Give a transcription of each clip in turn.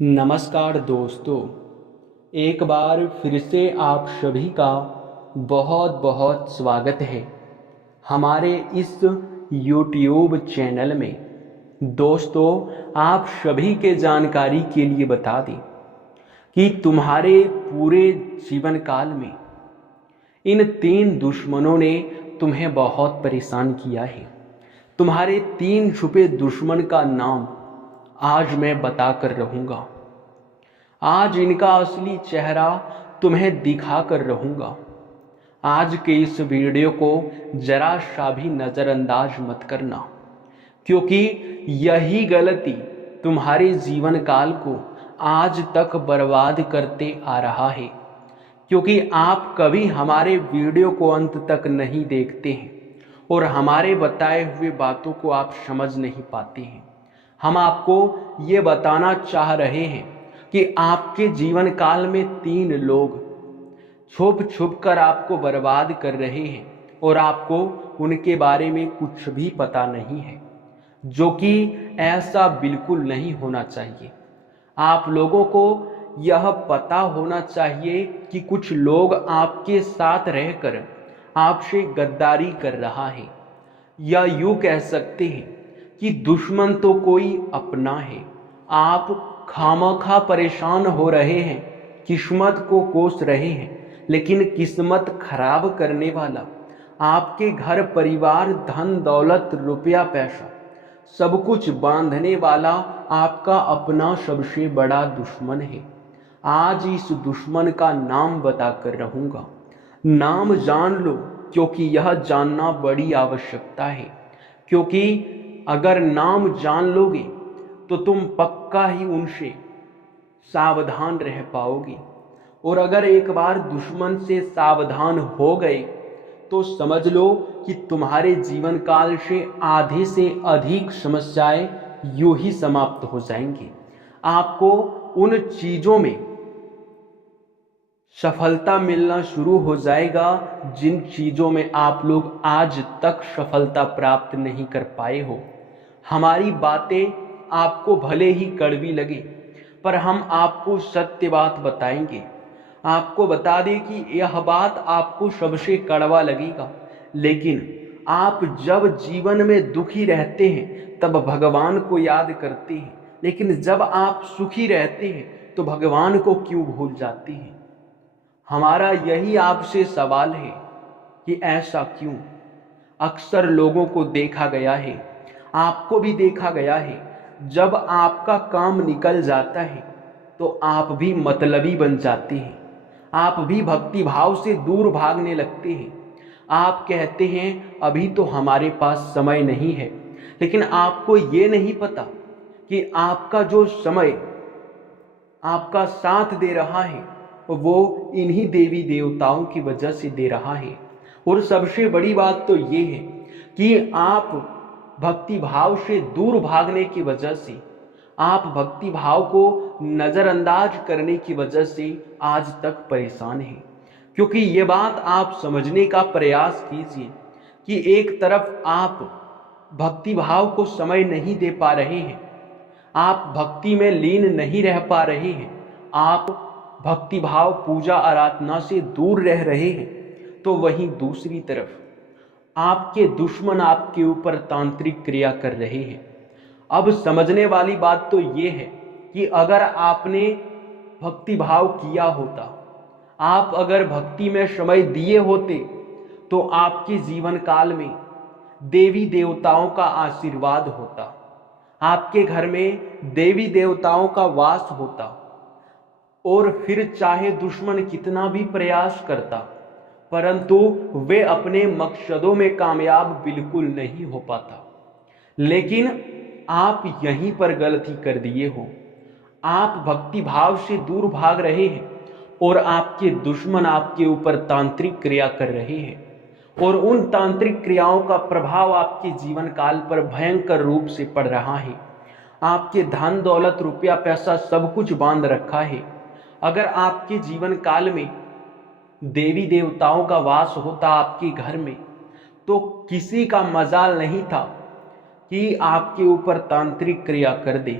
नमस्कार दोस्तों, एक बार फिर से आप सभी का बहुत बहुत स्वागत है हमारे इस YouTube चैनल में। दोस्तों, आप सभी के जानकारी के लिए बता दें कि तुम्हारे पूरे जीवन काल में इन 3 दुश्मनों ने तुम्हें बहुत परेशान किया है। तुम्हारे 3 छुपे दुश्मन का नाम आज मैं बता कर रहूँगा। आज इनका असली चेहरा तुम्हें दिखा कर रहूँगा। आज के इस वीडियो को जरा सा भी नज़रअंदाज मत करना, क्योंकि यही गलती तुम्हारे जीवन काल को आज तक बर्बाद करते आ रहा है। क्योंकि आप कभी हमारे वीडियो को अंत तक नहीं देखते हैं और हमारे बताए हुए बातों को आप समझ नहीं पाते हैं। हम आपको ये बताना चाह रहे हैं कि आपके जीवन काल में 3 लोग छुप छुप कर आपको बर्बाद कर रहे हैं और आपको उनके बारे में कुछ भी पता नहीं है, जो कि ऐसा बिल्कुल नहीं होना चाहिए। आप लोगों को यह पता होना चाहिए कि कुछ लोग आपके साथ रहकर आपसे गद्दारी कर रहा है, या यूं कह सकते हैं कि दुश्मन तो कोई अपना है। आप खामखा परेशान हो रहे हैं, किस्मत को कोस रहे हैं, लेकिन किस्मत खराब करने वाला आपके घर परिवार, धन दौलत, रुपया पैसा सब कुछ बांधने वाला आपका अपना सबसे बड़ा दुश्मन है। आज इस दुश्मन का नाम बताकर रहूँगा। नाम जान लो, क्योंकि यह जानना बड़ी आवश्यकता है। क्योंकि अगर नाम जान लोगे तो तुम पक्का ही उनसे सावधान रह पाओगे, और अगर एक बार दुश्मन से सावधान हो गए तो समझ लो कि तुम्हारे जीवन काल से आधे से अधिक समस्याएं यूं ही समाप्त हो जाएंगी। आपको उन चीजों में सफलता मिलना शुरू हो जाएगा जिन चीजों में आप लोग आज तक सफलता प्राप्त नहीं कर पाए हो। हमारी बातें आपको भले ही कड़वी लगे, पर हम आपको सत्य बात बताएंगे। आपको बता दें कि यह बात आपको सबसे कड़वा लगेगा, लेकिन आप जब जीवन में दुखी रहते हैं तब भगवान को याद करते हैं, लेकिन जब आप सुखी रहते हैं तो भगवान को क्यों भूल जाते हैं। हमारा यही आपसे सवाल है कि ऐसा क्यों। अक्सर लोगों को देखा गया है, आपको भी देखा गया है, जब आपका काम निकल जाता है तो आप भी मतलबी बन जाते हैं। आप भी भक्ति भाव से दूर भागने लगते हैं। आप कहते हैं अभी तो हमारे पास समय नहीं है, लेकिन आपको ये नहीं पता कि आपका जो समय आपका साथ दे रहा है वो इन्हीं देवी देवताओं की वजह से दे रहा है। और सबसे बड़ी बात तो ये है कि आप भक्ति भाव से दूर भागने की वजह से, आप भक्ति भाव को नज़रअंदाज करने की वजह से आज तक परेशान हैं। क्योंकि ये बात आप समझने का प्रयास कीजिए कि एक तरफ आप भक्ति भाव को समय नहीं दे पा रहे हैं, आप भक्ति में लीन नहीं रह पा रहे हैं, आप भक्ति भाव पूजा आराधना से दूर रह रहे हैं, तो वहीं दूसरी तरफ आपके दुश्मन आपके ऊपर तांत्रिक क्रिया कर रहे हैं। अब समझने वाली बात तो ये है कि अगर आपने भक्ति भाव किया होता, आप अगर भक्ति में समय दिए होते, तो आपके जीवन काल में देवी देवताओं का आशीर्वाद होता, आपके घर में देवी देवताओं का वास होता, और फिर चाहे दुश्मन कितना भी प्रयास करता, परंतु वे अपने मकसदों में कामयाब बिल्कुल नहीं हो पाता। लेकिन आप यहीं पर गलती कर दिए हो। आप भक्ति भाव से दूर भाग रहे हैं और आपके दुश्मन आपके ऊपर तांत्रिक क्रिया कर रहे हैं, और उन तांत्रिक क्रियाओं का प्रभाव आपके जीवन काल पर भयंकर रूप से पड़ रहा है। आपके धन दौलत, रुपया पैसा सब कुछ बांध रखा है। अगर आपके जीवन काल में देवी देवताओं का वास होता आपके घर में, तो किसी का मजाल नहीं था कि आपके ऊपर तांत्रिक क्रिया कर दे।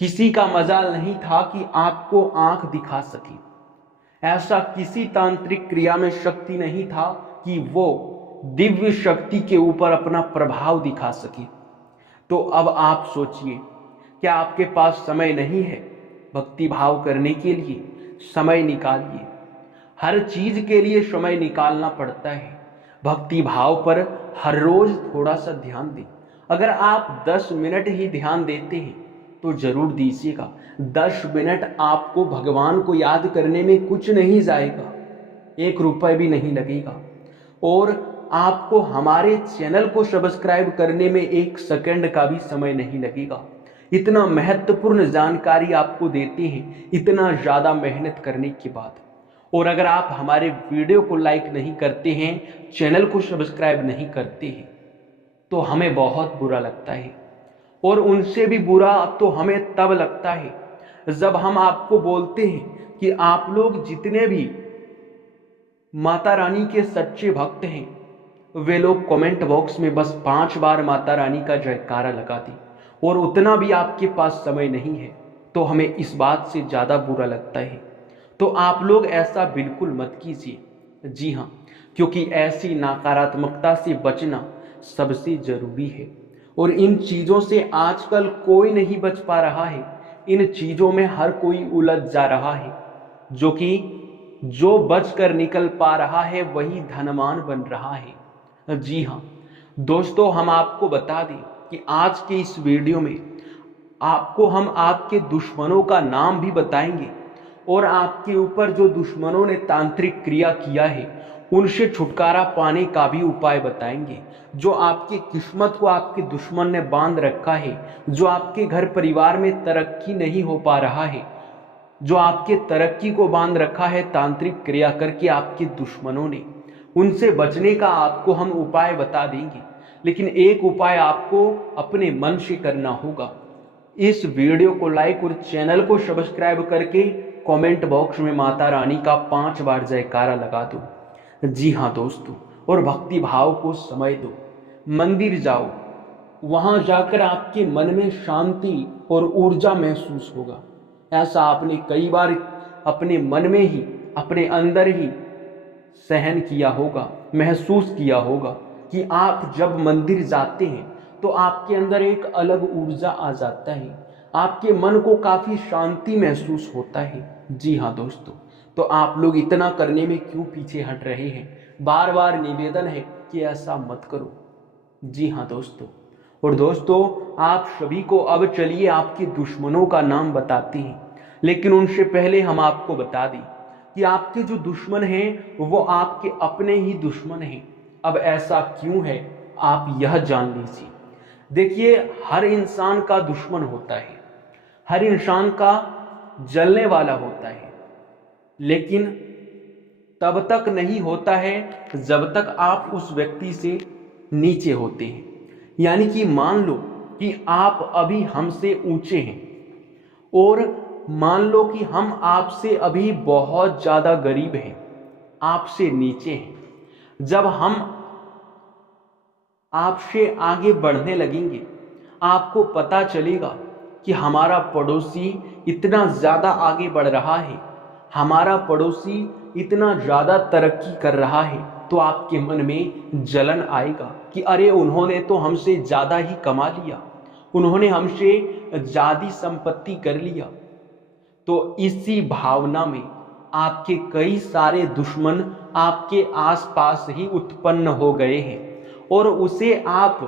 किसी का मजाल नहीं था कि आपको आंख दिखा सके। ऐसा किसी तांत्रिक क्रिया में शक्ति नहीं था कि वो दिव्य शक्ति के ऊपर अपना प्रभाव दिखा सके। तो अब आप सोचिए, क्या आपके पास समय नहीं है भक्ति भाव करने के लिए? समय निकालिए। हर चीज के लिए समय निकालना पड़ता है। भक्ति भाव पर हर रोज थोड़ा सा ध्यान दें। अगर आप 10 मिनट ही ध्यान देते हैं तो जरूर दीजिएगा। 10 मिनट आपको भगवान को याद करने में कुछ नहीं जाएगा, 1 रुपए भी नहीं लगेगा। और आपको हमारे चैनल को सब्सक्राइब करने में 1 सेकंड का भी समय नहीं लगेगा। इतना महत्वपूर्ण जानकारी आपको देते हैं, इतना ज़्यादा मेहनत करने के बाद। और अगर आप हमारे वीडियो को लाइक नहीं करते हैं, चैनल को सब्सक्राइब नहीं करते हैं, तो हमें बहुत बुरा लगता है। और उनसे भी बुरा तो हमें तब लगता है जब हम आपको बोलते हैं कि आप लोग जितने भी माता रानी के सच्चे भक्त हैं, वे लोग कमेंट बॉक्स में बस 5 बार माता रानी का जयकारा लगा दें, और उतना भी आपके पास समय नहीं है, तो हमें इस बात से ज़्यादा बुरा लगता है। तो आप लोग ऐसा बिल्कुल मत कीजिए। जी हाँ, क्योंकि ऐसी नकारात्मकता से बचना सबसे ज़रूरी है। और इन चीज़ों से आजकल कोई नहीं बच पा रहा है। इन चीज़ों में हर कोई उलझ जा रहा है, जो बच कर निकल पा रहा है वही धनवान बन रहा है। जी हाँ दोस्तों, हम आपको बता दें कि आज के इस वीडियो में आपको हम आपके दुश्मनों का नाम भी बताएंगे, और आपके ऊपर जो दुश्मनों ने तांत्रिक क्रिया किया है उनसे छुटकारा पाने का भी उपाय बताएंगे। जो आपकी किस्मत को आपके दुश्मन ने बांध रखा है, जो आपके घर परिवार में तरक्की नहीं हो पा रहा है, जो आपके तरक्की को बांध रखा है तांत्रिक क्रिया करके आपके दुश्मनों ने, उनसे बचने का आपको हम उपाय बता देंगे। लेकिन एक उपाय आपको अपने मन से करना होगा। इस वीडियो को लाइक और चैनल को सब्सक्राइब करके कमेंट बॉक्स में माता रानी का 5 बार जयकारा लगा दो। जी हाँ दोस्तों, और भक्ति भाव को समय दो। मंदिर जाओ, वहां जाकर आपके मन में शांति और ऊर्जा महसूस होगा। ऐसा आपने कई बार अपने मन में ही, अपने अंदर ही सहन किया होगा, महसूस किया होगा कि आप जब मंदिर जाते हैं तो आपके अंदर एक अलग ऊर्जा आ जाता है, आपके मन को काफ़ी शांति महसूस होता है। जी हाँ दोस्तों, तो आप लोग इतना करने में क्यों पीछे हट रहे हैं? बार बार निवेदन है कि ऐसा मत करो। जी हाँ दोस्तों, और दोस्तों आप सभी को अब चलिए आपके दुश्मनों का नाम बताते हैं। लेकिन उनसे पहले हम आपको बता दें कि आपके जो दुश्मन हैं वो आपके अपने ही दुश्मन हैं। अब ऐसा क्यों है, आप यह जान लीजिए। देखिए, हर इंसान का दुश्मन होता है, हर इंसान का जलने वाला होता है, लेकिन तब तक नहीं होता है जब तक आप उस व्यक्ति से नीचे होते हैं। यानी कि मान लो कि आप अभी हमसे ऊंचे हैं, और मान लो कि हम आपसे अभी बहुत ज़्यादा गरीब हैं, आपसे नीचे हैं। जब हम आपसे आगे बढ़ने लगेंगे, आपको पता चलेगा कि हमारा पड़ोसी इतना ज़्यादा आगे बढ़ रहा है, हमारा पड़ोसी इतना ज़्यादा तरक्की कर रहा है, तो आपके मन में जलन आएगा कि अरे उन्होंने तो हमसे ज़्यादा ही कमा लिया, उन्होंने हमसे ज़्यादा संपत्ति कर लिया। तो इसी भावना में आपके कई सारे दुश्मन आपके आसपास ही उत्पन्न हो गए हैं, और उसे आप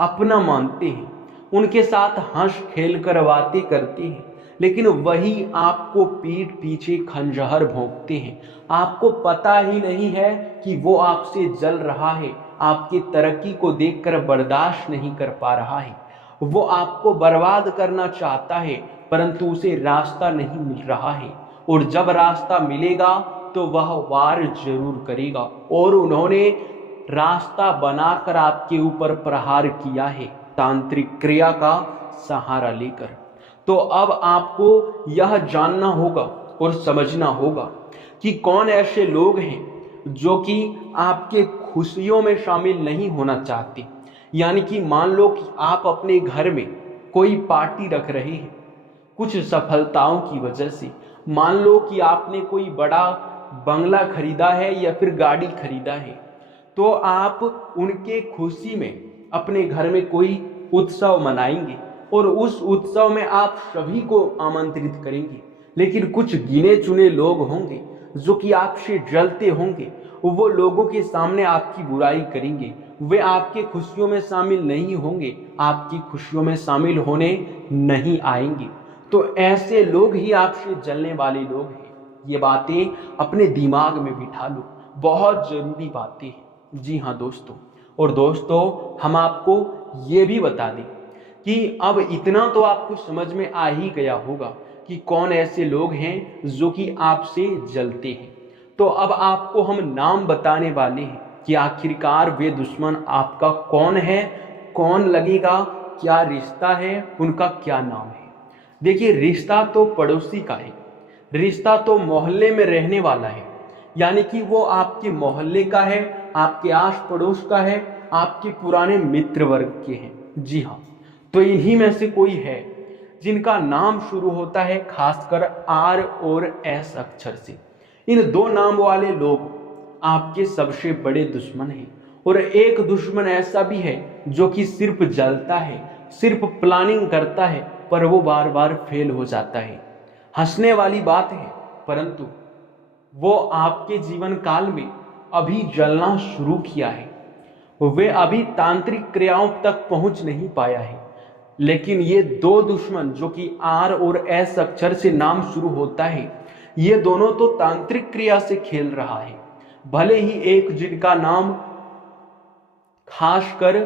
अपना मानते हैं, उनके साथ हंस खेल कर बातें करते हैं, लेकिन वही आपको पीठ पीछे खंजर भोंकते हैं। आपको पता ही नहीं है कि वो आपसे जल रहा है, आपकी तरक्की को देखकर बर्दाश्त नहीं कर पा रहा है, वो आपको बर्बाद करना चाहता है, परंतु उसे रास्ता नहीं मिल रहा है। और जब रास्ता मिलेगा तो वह वार जरूर करेगा, और उन्होंने रास्ता बनाकर आपके ऊपर प्रहार किया है तांत्रिक क्रिया का सहारा लेकर। तो अब आपको यह जानना होगा और समझना होगा कि कौन ऐसे लोग हैं जो कि आपके खुशियों में शामिल नहीं होना चाहते। यानी कि मान लो कि आप अपने घर में कोई पार्टी रख रहे हैं, कुछ सफलताओं की वजह से। मान लो कि आपने कोई बड़ा बंगला खरीदा है या फिर गाड़ी खरीदा है, तो आप उनके खुशी में अपने घर में कोई उत्सव मनाएंगे और उस उत्सव में आप सभी को आमंत्रित करेंगे। लेकिन कुछ गिने चुने लोग होंगे जो कि आपसे जलते होंगे, वो लोगों के सामने आपकी बुराई करेंगे, वे आपके खुशियों में शामिल नहीं होंगे, आपकी खुशियों में शामिल होने नहीं आएंगे। तो ऐसे लोग ही आपसे जलने वाले लोग हैं। ये बातें अपने दिमाग में बिठा लो, बहुत जरूरी बातें हैं। जी हाँ दोस्तों, और दोस्तों हम आपको ये भी बता दें कि अब इतना तो आपको समझ में आ ही गया होगा कि कौन ऐसे लोग हैं जो कि आपसे जलते हैं। तो अब आपको हम नाम बताने वाले हैं कि आखिरकार वे दुश्मन आपका कौन है, कौन लगेगा, क्या रिश्ता है, उनका क्या नाम है। देखिए, रिश्ता तो पड़ोसी का है, रिश्ता तो मोहल्ले में रहने वाला है, यानी कि वो आपके मोहल्ले का है, आपके आस पड़ोस का है, आपके पुराने मित्र वर्ग के हैं। जी हाँ, तो इन्हीं में से कोई है जिनका नाम शुरू होता है खासकर आर और एस अक्षर से। इन दो नाम वाले लोग आपके सबसे बड़े दुश्मन हैं। और एक दुश्मन ऐसा भी है जो कि सिर्फ जलता है, सिर्फ प्लानिंग करता है, पर वो बार बार फेल हो जाता है। हंसने वाली बात है, परंतु वो आपके जीवन काल में अभी जलना शुरू किया है, वे अभी तांत्रिक क्रियाओं तक पहुंच नहीं पाया है। लेकिन ये दो दुश्मन जो कि आर और एस अक्षर से नाम शुरू होता है, ये दोनों तो तांत्रिक क्रिया से खेल रहा है। भले ही एक जिनका नाम खासकर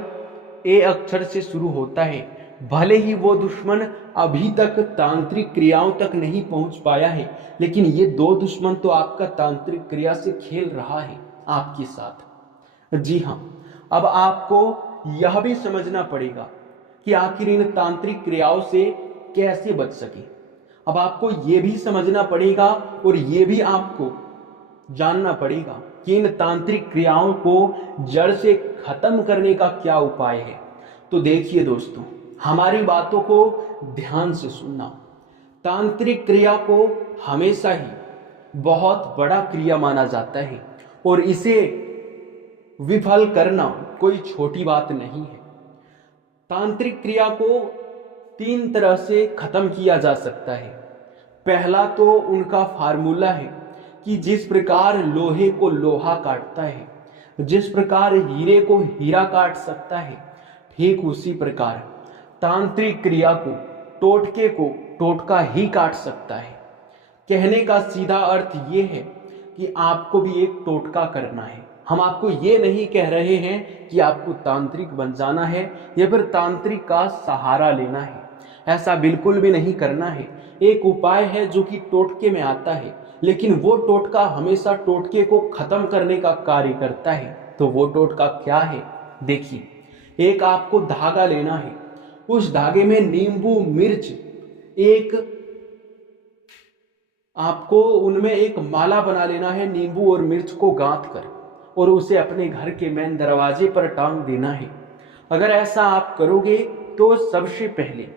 ए अक्षर से शुरू होता है, भले ही वो दुश्मन अभी तक तांत्रिक क्रियाओं तक नहीं पहुंच पाया है, लेकिन ये दो दुश्मन तो आपका तांत्रिक क्रिया से खेल रहा है आपके साथ। जी हाँ, अब आपको यह भी समझना पड़ेगा कि आखिर इन तांत्रिक क्रियाओं से कैसे बच सके। अब आपको ये भी समझना पड़ेगा और ये भी आपको जानना पड़ेगा कि इन तांत्रिक क्रियाओं को जड़ से खत्म करने का क्या उपाय है। तो देखिए दोस्तों, हमारी बातों को ध्यान से सुनना। तांत्रिक क्रिया को हमेशा ही बहुत बड़ा क्रिया माना जाता है और इसे विफल करना कोई छोटी बात नहीं है। तांत्रिक क्रिया को 3 तरह से खत्म किया जा सकता है। पहला तो उनका फार्मूला है कि जिस प्रकार लोहे को लोहा काटता है, जिस प्रकार हीरे को हीरा काट सकता है, ठीक उसी प्रकार तांत्रिक क्रिया को, टोटके को टोटका ही काट सकता है। कहने का सीधा अर्थ ये है कि आपको भी एक टोटका करना है। हम आपको ये नहीं कह रहे हैं कि आपको तांत्रिक बन जाना है या फिर तांत्रिक का सहारा लेना है, ऐसा बिल्कुल भी नहीं करना है। एक उपाय है जो कि टोटके में आता है, लेकिन वो टोटका हमेशा टोटके को खत्म करने का कार्य करता है। तो वो टोटका क्या है? देखिए, एक आपको धागा लेना है, उस धागे में नींबू मिर्च, एक आपको उनमें एक माला बना लेना है नींबू और मिर्च को गांथ कर, और उसे अपने घर के मेन दरवाजे पर टांग देना है। अगर ऐसा आप करोगे तो सबसे पहले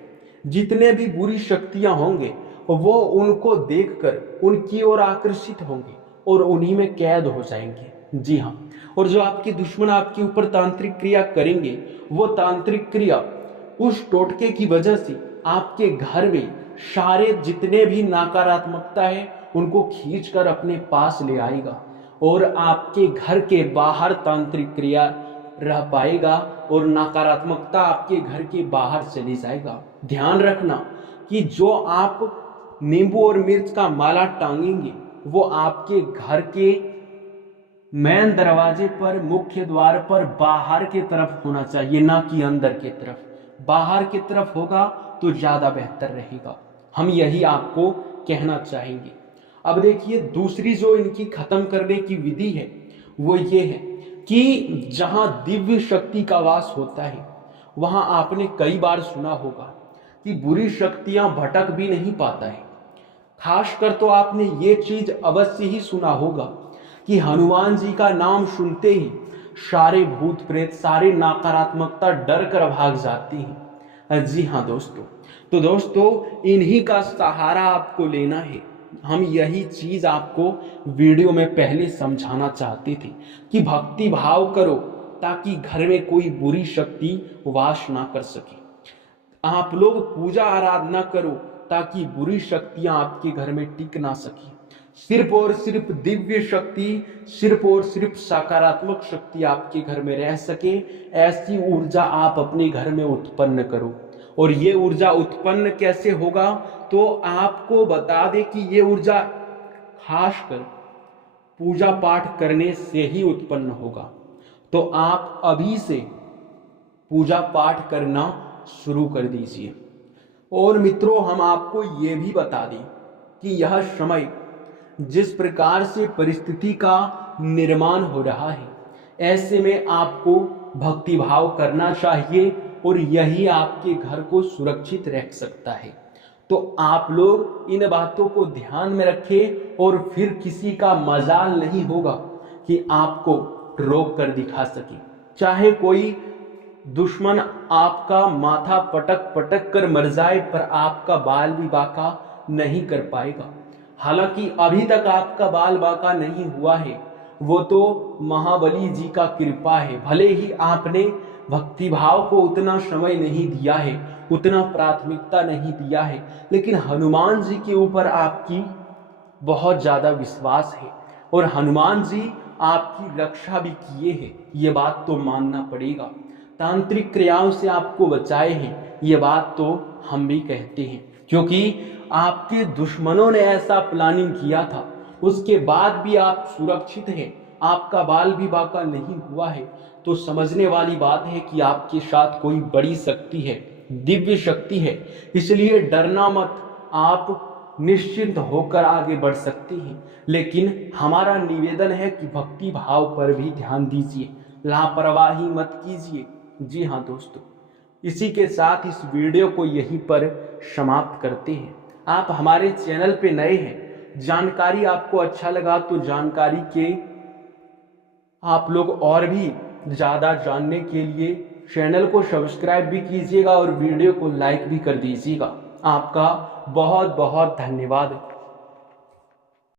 जितने भी बुरी शक्तियां होंगे वो उनको देखकर उनकी ओर आकर्षित होंगे और उन्हीं में कैद हो जाएंगे। जी हाँ, और जो आपके दुश्मन आपके ऊपर तांत्रिक क्रिया करेंगे, वो तांत्रिक क्रिया उस टोटके की वजह से आपके घर में सारे जितने भी नकारात्मकता है उनको खींचकर अपने पास ले आएगा और आपके घर के बाहर तांत्रिक क्रिया रह पाएगा और नकारात्मकता आपके घर के बाहर चली जाएगा। ध्यान रखना कि जो आप नींबू और मिर्च का माला टांगेंगे वो आपके घर के मेन दरवाजे पर, मुख्य द्वार पर बाहर की तरफ होना चाहिए, ना कि अंदर की तरफ। बाहर की तरफ होगा तो ज्यादा बेहतर रहेगा। हम यही आपको कहना चाहेंगे। अब देखिए, दूसरी जो इनकी खत्म करने की विधि है वो ये है कि जहां दिव्य शक्ति का वास होता है वहां आपने कई बार सुना होगा कि बुरी शक्तियां भटक भी नहीं पाता है। खासकर तो आपने ये चीज अवश्य ही सुना होगा कि हनुमान जी का नाम सुनते ही सारे भूत प्रेत, सारे नकारात्मकता डर कर भाग जाती हैं। जी हाँ दोस्तों, तो दोस्तों इन्हीं का सहारा आपको लेना है। हम यही चीज आपको वीडियो में पहले समझाना चाहते थे कि भक्ति भाव करो ताकि घर में कोई बुरी शक्ति वास ना कर सके। आप लोग पूजा आराधना करो ताकि बुरी शक्तियां आपके घर में टिक ना सके। सिर्फ और सिर्फ दिव्य शक्ति, सिर्फ और सिर्फ सकारात्मक शक्ति आपके घर में रह सके, ऐसी ऊर्जा आप अपने घर में उत्पन्न करो। और ये ऊर्जा उत्पन्न कैसे होगा, तो आपको बता दें कि ये ऊर्जा खासकर पूजा पाठ करने से ही उत्पन्न होगा। तो आप अभी से पूजा पाठ करना शुरू कर दीजिए। और मित्रों, हम आपको ये भी बता दें कि यह समय जिस प्रकार से परिस्थिति का निर्माण हो रहा है, ऐसे में आपको भक्ति भाव करना चाहिए और यही आपके घर को सुरक्षित रख सकता है। तो आप लोग इन बातों को ध्यान में रखें और फिर किसी का मजाल नहीं होगा कि आपको रोक कर दिखा सके। चाहे कोई दुश्मन आपका माथा पटक पटक कर मर जाए, पर आपका बाल भी बाका नहीं कर पाएगा। हालांकि अभी तक आपका बाल बाका नहीं हुआ है, वो तो महाबली जी का कृपा है। भले ही आपने भक्ति भाव को उतना समय नहीं दिया है, उतना प्राथमिकता नहीं दिया है, लेकिन हनुमान जी के ऊपर आपकी बहुत ज्यादा विश्वास है और हनुमान जी आपकी रक्षा भी किए हैं, ये बात तो मानना पड़ेगा। तांत्रिक क्रियाओं से आपको बचाए हैं, ये बात तो हम भी कहते हैं, क्योंकि आपके दुश्मनों ने ऐसा प्लानिंग किया था, उसके बाद भी आप सुरक्षित हैं, आपका बाल भी बाका नहीं हुआ है। तो समझने वाली बात है कि आपके साथ कोई बड़ी शक्ति है, दिव्य शक्ति है। इसलिए डरना मत, आप निश्चिंत होकर आगे बढ़ सकते हैं। लेकिन हमारा निवेदन है कि भक्ति भाव पर भी ध्यान दीजिए, लापरवाही मत कीजिए। जी हाँ दोस्तों, इसी के साथ इस वीडियो को यहीं पर समाप्त करते हैं। आप हमारे चैनल पे नए हैं, जानकारी आपको अच्छा लगा तो जानकारी के आप लोग और भी ज़्यादा जानने के लिए चैनल को सब्सक्राइब भी कीजिएगा और वीडियो को लाइक भी कर दीजिएगा। आपका बहुत बहुत धन्यवाद।